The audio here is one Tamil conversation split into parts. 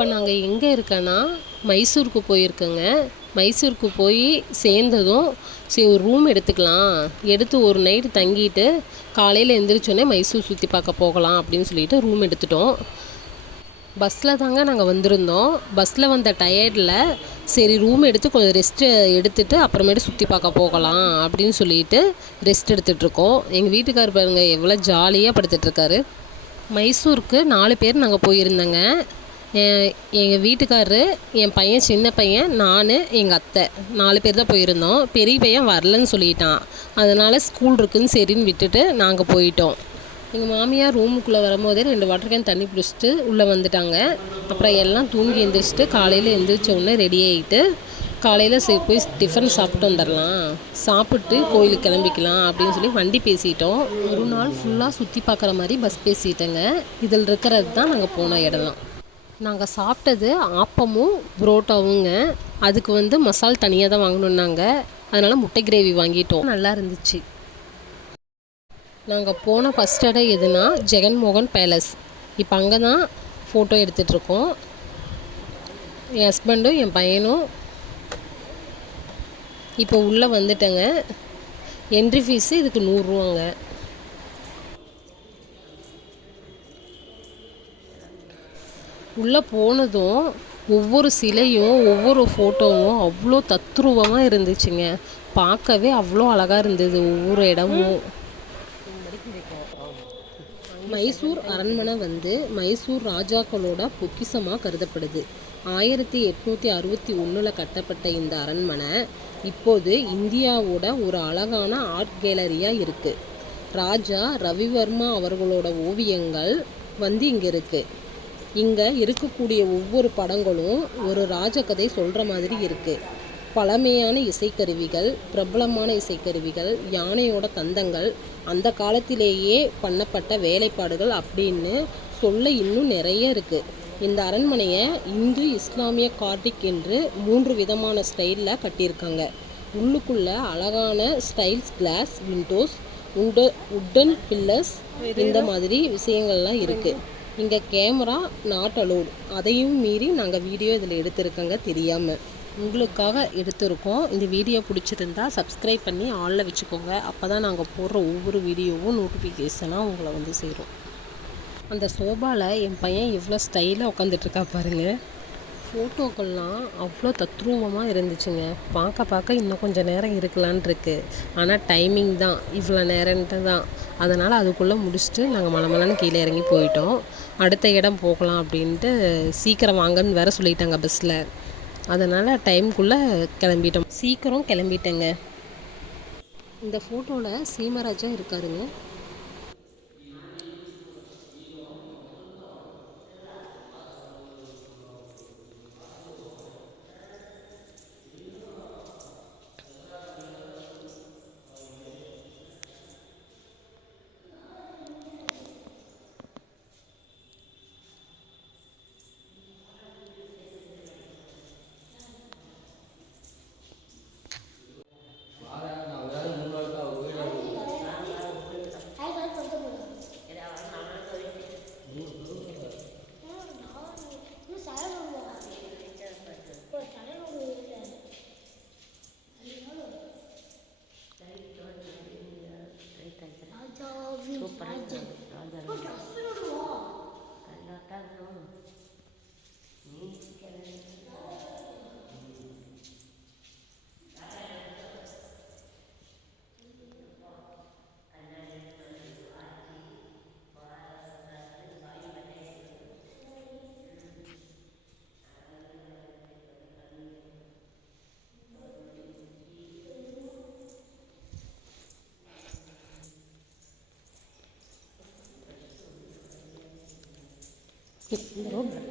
இப்போ நாங்கள் எங்கே இருக்கேன்னா மைசூருக்கு போயிருக்கோங்க. மைசூருக்கு போய் சேர்ந்ததும் சரி ஒரு ரூம் எடுத்துக்கலாம், எடுத்து ஒரு நைட்டு தங்கிட்டு காலையில் எழுந்திரிச்சோன்னே மைசூர் சுற்றி பார்க்க போகலாம் அப்படின்னு சொல்லிட்டு ரூம் எடுத்துட்டோம். பஸ்ஸில் தாங்க நாங்கள் வந்திருந்தோம். பஸ்ஸில் வந்த டயர்டில் சரி ரூம் எடுத்து கொஞ்சம் ரெஸ்ட்டு எடுத்துகிட்டு அப்புறமேட்டு சுற்றி பார்க்க போகலாம் அப்படின்னு சொல்லிட்டு ரெஸ்ட் எடுத்துகிட்ருக்கோம். எங்கள் வீட்டுக்கார் பாருங்கள் எவ்வளோ ஜாலியாக படுத்துட்ருக்காரு. மைசூருக்கு 4 பேர் நாங்கள் போயிருந்தோங்க. எங்கள் வீட்டுக்காரரு, என் பையன், சின்ன பையன், நான், எங்கள் அத்தை 4 பேர் தான் போயிருந்தோம். பெரிய பையன் வரலன்னு சொல்லிட்டான். அதனால் ஸ்கூல் இருக்குதுன்னு சரின்னு விட்டுட்டு நாங்கள் போயிட்டோம். எங்கள் மாமியார் ரூமுக்குள்ளே வரும்போதே 2 வாட்டர் கேன் தண்ணி பிடிச்சிட்டு உள்ளே வந்துட்டாங்க. அப்புறம் எல்லாம் தூங்கி எழுந்திரிச்சிட்டு காலையில் எழுந்திரிச்ச உடனே ரெடி ஆகிட்டு காலையில் சரி போய் டிஃபன் சாப்பிட்டு வந்துடலாம், சாப்பிட்டு கோயிலுக்கு கிளம்பிக்கலாம் அப்படின்னு சொல்லி வண்டி பேசிட்டோம். ஒரு நாள் ஃபுல்லாக சுற்றி பார்க்குற மாதிரி பஸ் பேசிட்டேங்க. இதில் இருக்கிறது தான் நாங்கள் போன இடம்லாம். நாங்கள் சாப்பிட்டது ஆப்பமும் புரோட்டாவுங்க. அதுக்கு மசால் தனியாக தான் வாங்கணுன்னாங்க. அதனால் முட்டை கிரேவி வாங்கிட்டோம். நல்லா இருந்துச்சு. நாங்கள் போன ஃபஸ்ட் இடம் எதுனா ஜெகன்மோகன் பேலஸ். இப்போ அங்கே தான் ஃபோட்டோ எடுத்துகிட்ருக்கோம். என் ஹஸ்பண்டும் என் பையனும் இப்போ உள்ளே வந்துட்டேங்க. என்ட்ரி ஃபீஸு இதுக்கு 100 ரூபாங்க. உள்ளே போனதும் ஒவ்வொரு சிலையும் ஒவ்வொரு ஃபோட்டோவும் அவ்வளோ தத்ரூபமாக இருந்துச்சுங்க. பார்க்கவே அவ்வளோ அழகாக இருந்தது ஒவ்வொரு இடமும். மைசூர் அரண்மனை மைசூர் ராஜாக்களோட பொக்கிஷமாக கருதப்படுது. 1861 கட்டப்பட்ட இந்த அரண்மனை இப்போது இந்தியாவோட ஒரு அழகான ஆர்ட் கேலரியாக இருக்குது. ராஜா ரவிவர்மா அவர்களோட ஓவியங்கள் இங்கே இருக்குது. இங்கே இருக்கக்கூடிய ஒவ்வொரு படங்களும் ஒரு ராஜகதை சொல்கிற மாதிரி இருக்குது. பழமையான இசைக்கருவிகள், பிரபலமான இசைக்கருவிகள், யானையோட தந்தங்கள், அந்த காலத்திலேயே பண்ணப்பட்ட வேலைப்பாடுகள் அப்படின்னு சொல்ல இன்னும் நிறைய இருக்குது. இந்த அரண்மனையை இந்து, இஸ்லாமிய, கார்டிக் என்று 3 விதமான ஸ்டைலில் கட்டியிருக்காங்க. உள்ளுக்குள்ளே அழகான styles glass windows, wooden pillars, இந்த மாதிரி விஷயங்கள்லாம் இருக்குது. இங்கே கேமரா நாட் அலோடு. அதையும் மீறி நாங்கள் வீடியோ இதில் எடுத்திருக்கோங்க தெரியாமல். உங்களுக்காக எடுத்திருக்கோம். இந்த வீடியோ பிடிச்சிருந்தா சப்ஸ்கிரைப் பண்ணி ஆளில் வச்சுக்கோங்க. அப்போ தான் நாங்கள் போடுற ஒவ்வொரு வீடியோவும் நோட்டிஃபிகேஷனாக உங்களை சேரும். அந்த சோபாவில் என் பையன் எவ்வளோ ஸ்டைலாக உட்காந்துட்ருக்கா பாருங்கள். ஃபோட்டோக்கள்லாம் அவ்வளோ தத்ரூபமாக இருந்துச்சுங்க. பார்க்க இன்னும் கொஞ்சம் நேரம் இருக்கலான் இருக்கு. ஆனால் டைமிங் தான் இவ்வளோ நேரன்ட்டு தான். அதனால் அதுக்குள்ளே முடிச்சுட்டு நாங்கள் மலமலன்னு கீழே இறங்கி போயிட்டோம். அடுத்த இடம் போகலாம் அப்படின்ட்டு சீக்கிரம் வாங்கன்னு வேறு சொல்லிட்டாங்க பஸ்ஸில். அதனால் டைமுக்குள்ளே கிளம்பிட்டோம். சீக்கிரம் கிளம்பிட்டேங்க. இந்த ஃபோட்டோவில் சீமராஜா இருக்காருங்க.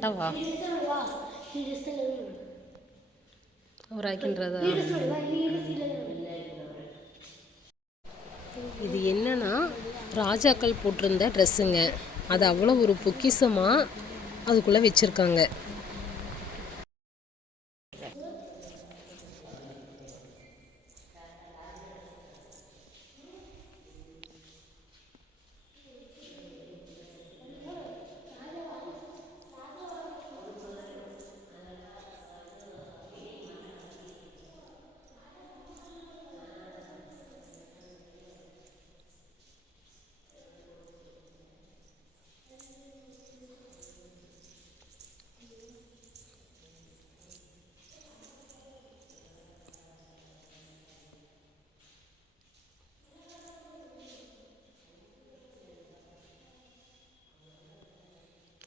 బట్టవా அவராக்கின்றதா? இது என்னன்னா ராஜாக்கள் போட்டிருந்த ட்ரெஸ்ஸுங்க. அது அவ்வளோ ஒரு பொக்கிஷமாக அதுக்குள்ளே வச்சுருக்காங்க.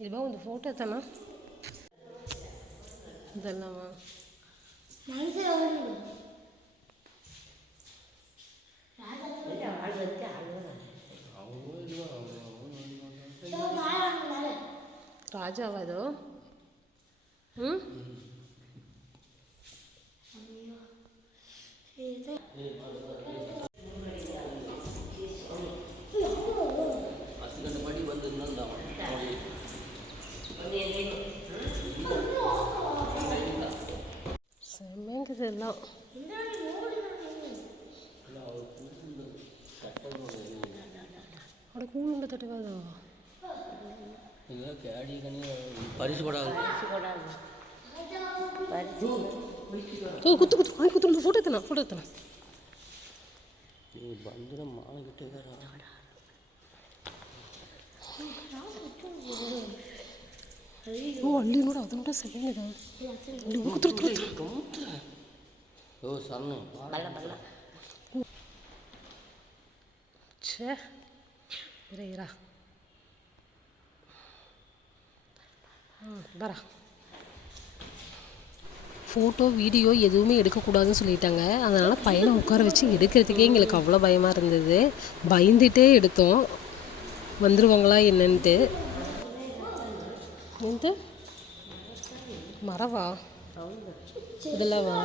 இப்போ இந்த ஃபோட்டோ தானே இதெல்லாமா ராஜாவா ஏதோ ம் செம்மங்குது எல்லாம் അവിടെ കൂണുണ്ട് തട്ടുകാതോ കുത്തു കുത്തു ആ കുത്തു ഫോട്ടോ എത്തണം ഫോട്ടോ എത്തണം ഓ അള്ളി കൂടെ അതുകൊണ്ട് സെക്കൻഡ് ಛೇ ಇರಾ பர ஃபோட்டோ வீடியோ எதுவுமே எடுக்கக்கூடாதுன்னு சொல்லிட்டாங்க. அதனால் பையனை உட்கார வச்சு எடுக்கிறதுக்கே எங்களுக்கு அவ்வளோ பயமாக இருந்தது. பயந்துகிட்டே எடுத்தோம் வந்துடுவாங்களா என்னன்ட்டு. எந்த மரவா இதெல்லாவா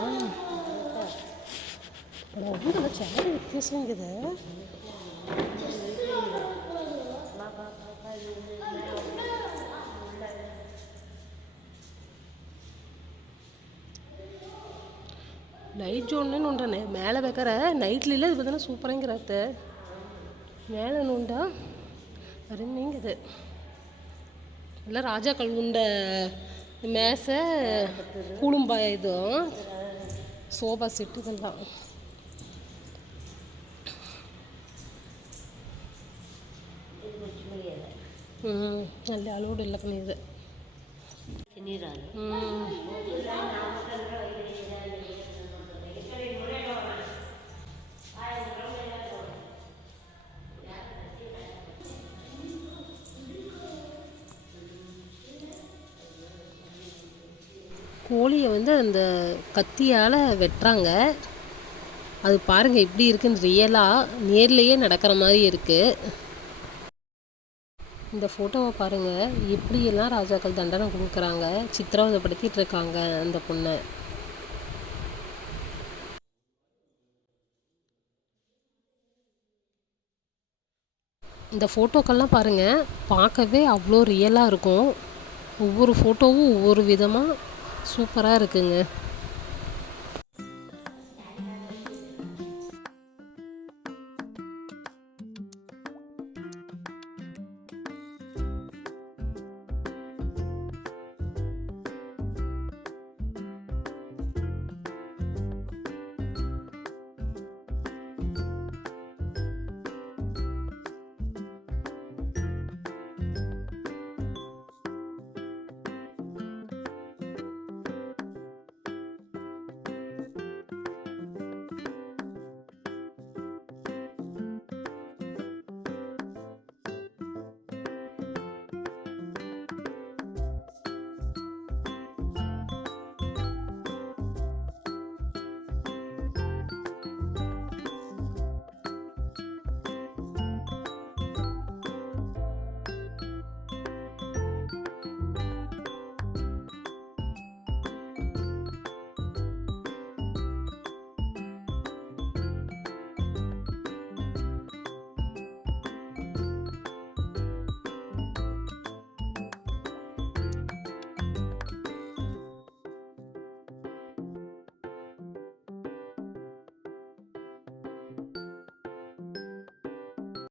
ஒன்றும் சேர் வித்தியாசங்குது. ನೈಟ್ ಜೋನ್ ಉಂಟಾನೆ ಮೇಲೆ ಬೇಕಾರೆ ನೈಟ್ಲಿಲ್ಲ ಇದು ಬದನ ಸೂಪರಾಗಿರತ್ತೆ ಮೇಲೆ ಉಂಡ ಅರಿಂಗಿದೆ ಎಲ್ಲ ರಾಜಾக்கள் ಉಂಡ மேசை கூழும்பாய இது சோபா செட்டு இதெல்லாம் നല്ല ആളോടില്ല പിന്നെ ഇത് கோழியை வந்து அந்த கத்தியால் வெட்டுறாங்க. அது பாருங்கள் எப்படி இருக்குன்னு ரியலாக நேர்லேயே நடக்கிற மாதிரி இருக்குது. இந்த ஃபோட்டோவை பாருங்கள் எப்படியெல்லாம் ராஜாக்கள் தண்டனை கொடுக்குறாங்க, சித்திரவதைப்படுத்திட்டு இருக்காங்க அந்த பொண்ணை. இந்த ஃபோட்டோக்கள்லாம் பாருங்கள் பார்க்கவே அவ்வளோ ரியலாக இருக்கும். ஒவ்வொரு ஃபோட்டோவும் ஒவ்வொரு விதமாக சூப்பராக இருக்குங்க.